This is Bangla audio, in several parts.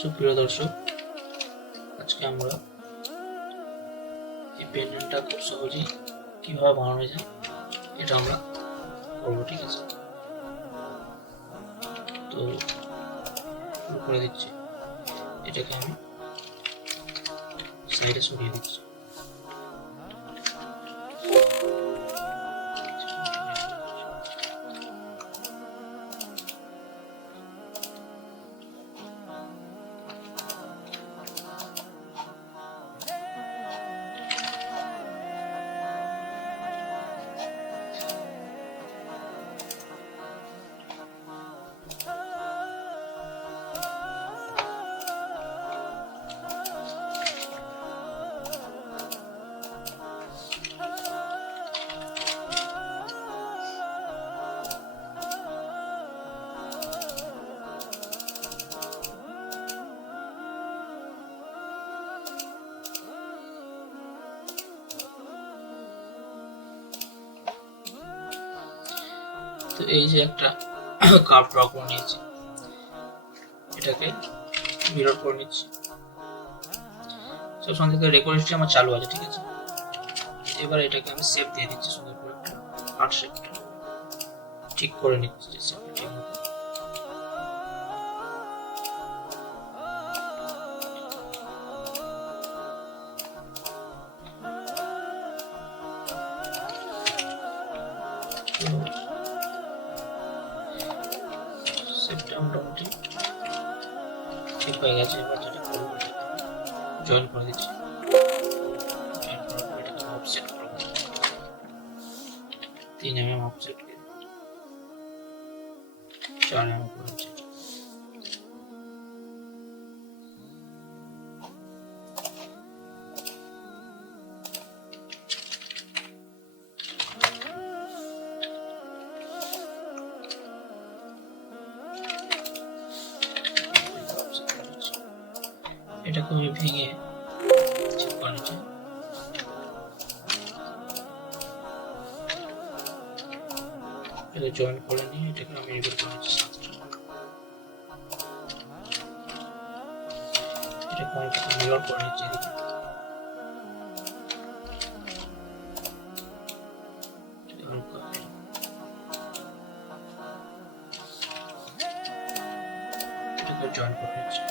সুপ্রিয় দর্শক, আজকে আমরা এই পেন্ডেন্টটা খুব সহজেই কিভাবে বানানো যায় এটা আমরা করবো। ঠিক আছে, তো শুরু করে দিচ্ছি। এটাকে আমি সাইডে সরিয়ে দিচ্ছি। তো এই যে একটা কার্ভ ড্র করে নিয়েছি, এটাকে মিরর করে নিচ্ছি। সব সঙ্গে ডেকোরেশনটি আমার চালু আছে। ঠিক আছে, এবার এটাকে আমি শেপ দিয়ে দিচ্ছি, সুন্দর করে একটা হার্ট শেপটা ঠিক করে নিচ্ছি। যে শেপটা ঠিক মতো শেপটা মোটামুটি ঠিক হয়ে গেছে। এবার যেটা করবো জয়েন করে দিচ্ছি। জয়েন করার পর এটাকে অফসেট করবো 3 mm অফসেট, 4 mm করে দিচ্ছি। এটাকে আমি ভেঙে ঠিক করে নিচ্ছি। এটা জয়েন করে নিয়ে এটাকে আমি রিভিল করে নিচ্ছি। এটাকে আমি মিরর করে নিচ্ছি। এটাকে জয়েন করে নিচ্ছি।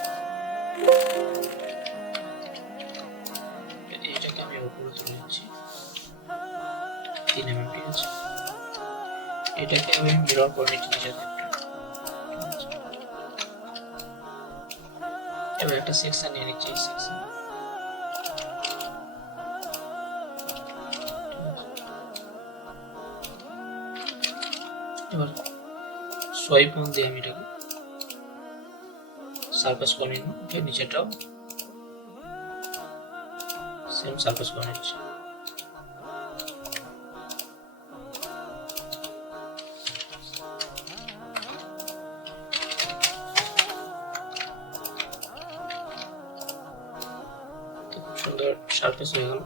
এটাকে আমি উপরে তুলে নিচ্ছি 3 mm। ঠিক আছে, এটাকে আমি মিরর করে নিচ্ছি নিচের দিকটা। এবার একটা সেকশন নিয়ে নিচ্ছি। এই সেকশন এবার সোয়াইপ দিয়ে আমি এটাকে সারফেস করে নিব। নিচেটাও সেম সারফেস করে নিচ্ছি। খুব সুন্দর সারফেস হয়ে গেল।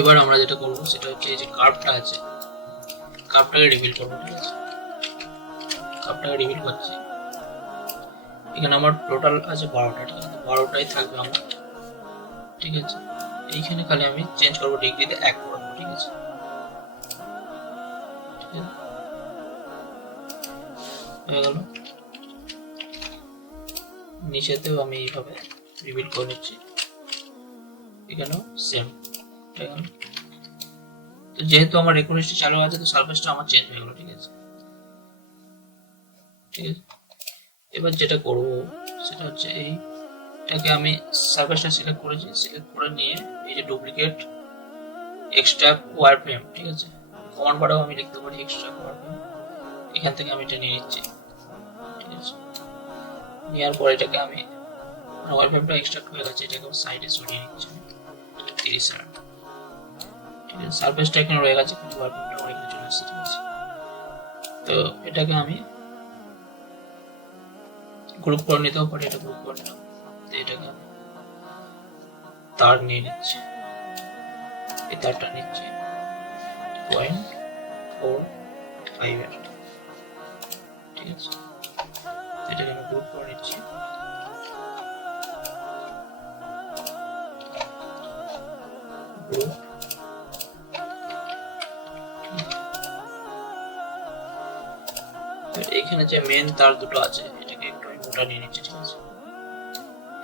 এবার আমরা যেটা করবো সেটা হচ্ছে এই যে কার্ভটা আছে, কার্ভটাকে রিভিল করবো। ঠিক আছে, কার্ভটাকে রিভিল করছি। এখানে আমার টোটাল আছে 12টা। ঠিক আছে, 12টাই থাকবে আমার। ঠিক আছে, এইখানে খালি আমি চেঞ্জ করবো, ডিগ্রিতে 1 করবো। ঠিক আছে, হয়ে গেল। নিচেতেও আমি এইভাবে রিভিল করে নিচ্ছি, এখানেও সেম। ঠিক আছে, তো যেহেতু আমার ডেকোরেশনটি চালু আছে, তো সারফেসটা আমার চেঞ্জ হয়ে গেল। ঠিক আছে, ঠিক আছে, এবার যেটা করব সেটা হচ্ছে এইটাকে আমি সারফেসটা সিলেক্ট করেছি। সিলেক্ট করে নিয়ে এই যে ডুপ্লিকেট এক্সট্রাক্ট ওয়্যারফ্রেম, ঠিক আছে, কমান্ড বারেও আমি লিখতে পারি এক্সট্রাক্ট ওয়্যারফ্রেম। এখান থেকে আমি এটা নিয়ে নিচ্ছি। ঠিক আছে, নেওয়ার পর এটাকে আমি ওয়্যারফ্রেমটা এক্সট্রাক্ট হয়ে গেছে, এটাকে সাইডে সরিয়ে নিচ্ছি 30 mm। ঠিক আছে, সারফেসটা এখানে রয়ে গেছে, কিন্তু ওয়্যারফ্রেমটা ওইখানে চলে আসছে। ঠিক আছে, তো এটাকে আমি গ্রুপ করে নিতেও পারি। এটা গ্রুপ করে নিলাম। তো এটাকে আমি তার নিয়ে নিচ্ছি, এই তারটা নিচ্ছি 0.45 এর। আছে, এটাকে আমি গ্রুপ করে নিচ্ছি। গ্রুপ এখানে যে মেন তার দুটো আছে এটাকে একটু আমি মোটা নিয়ে নিচ্ছি, ঠিক আছে।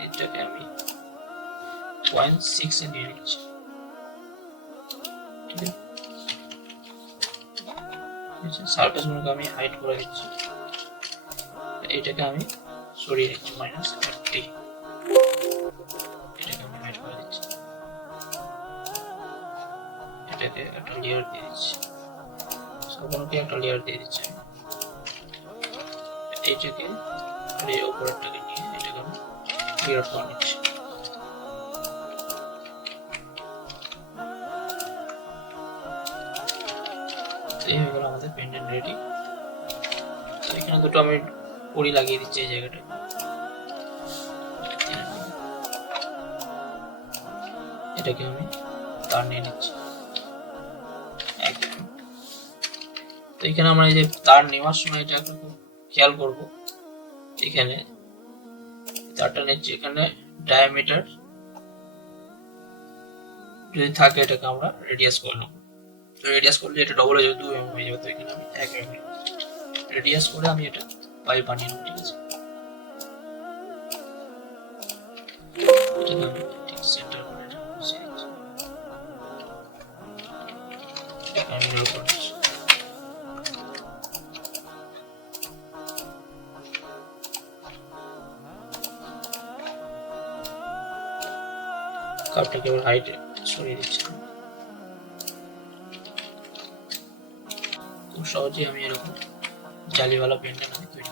এটাকে আমি 0.6 এ নিয়ে নিচ্ছি, ঠিক আছে। সারফেস গুলোকে আমি হাইড করে দিচ্ছি, এটাকে আমি সরিয়ে নিচ্ছি -30, এটাকে আমি হাইড করে দিচ্ছি, এটাকে একটা লেয়ার দিয়ে দিচ্ছি, সবগুলোকে একটা লেয়ার দিয়ে দিচ্ছি। এইটাকে আর এই উপরেরটাকে নিয়ে এটাকে আমি ক্লিয়ার করে নিচ্ছি। এই হয়ে গেল আমাদের পেন্ডেন্ট রেডি। এখানে দুটো আমি পরি লাগিয়ে দিচ্ছি এই জায়গাটায়। এটাকে আমি তার নিয়ে নিচ্ছি। তো এখানে আমরা এই যে তার নেওয়ার সময় এটা একটু খেয়াল করব, এখানে তারটা নিচ্ছি, এখানে ডায়ামিটার যদি থাকে এটাকে আমরা রেডিয়াস করে নেব। রেডিয়াস করলে এটা ডবল হয়ে যাবে, 2 mm হয়ে যাবে। তো এখানে আমি 1 mm রেডিয়াস করে আমি এটা পাইপ বানিয়ে নেব, ঠিক আছে। এটাকে আমি ঠিক সেন্টার করে এটা বসিয়ে দিচ্ছি, এটাকে আমি রোল করে দিচ্ছি। কাপটাকে এবার হাইট সরিয়ে দিচ্ছি। খুব সহজেই আমি এরকম জালিওয়ালা পেন্ডেন্ট আমি তৈরি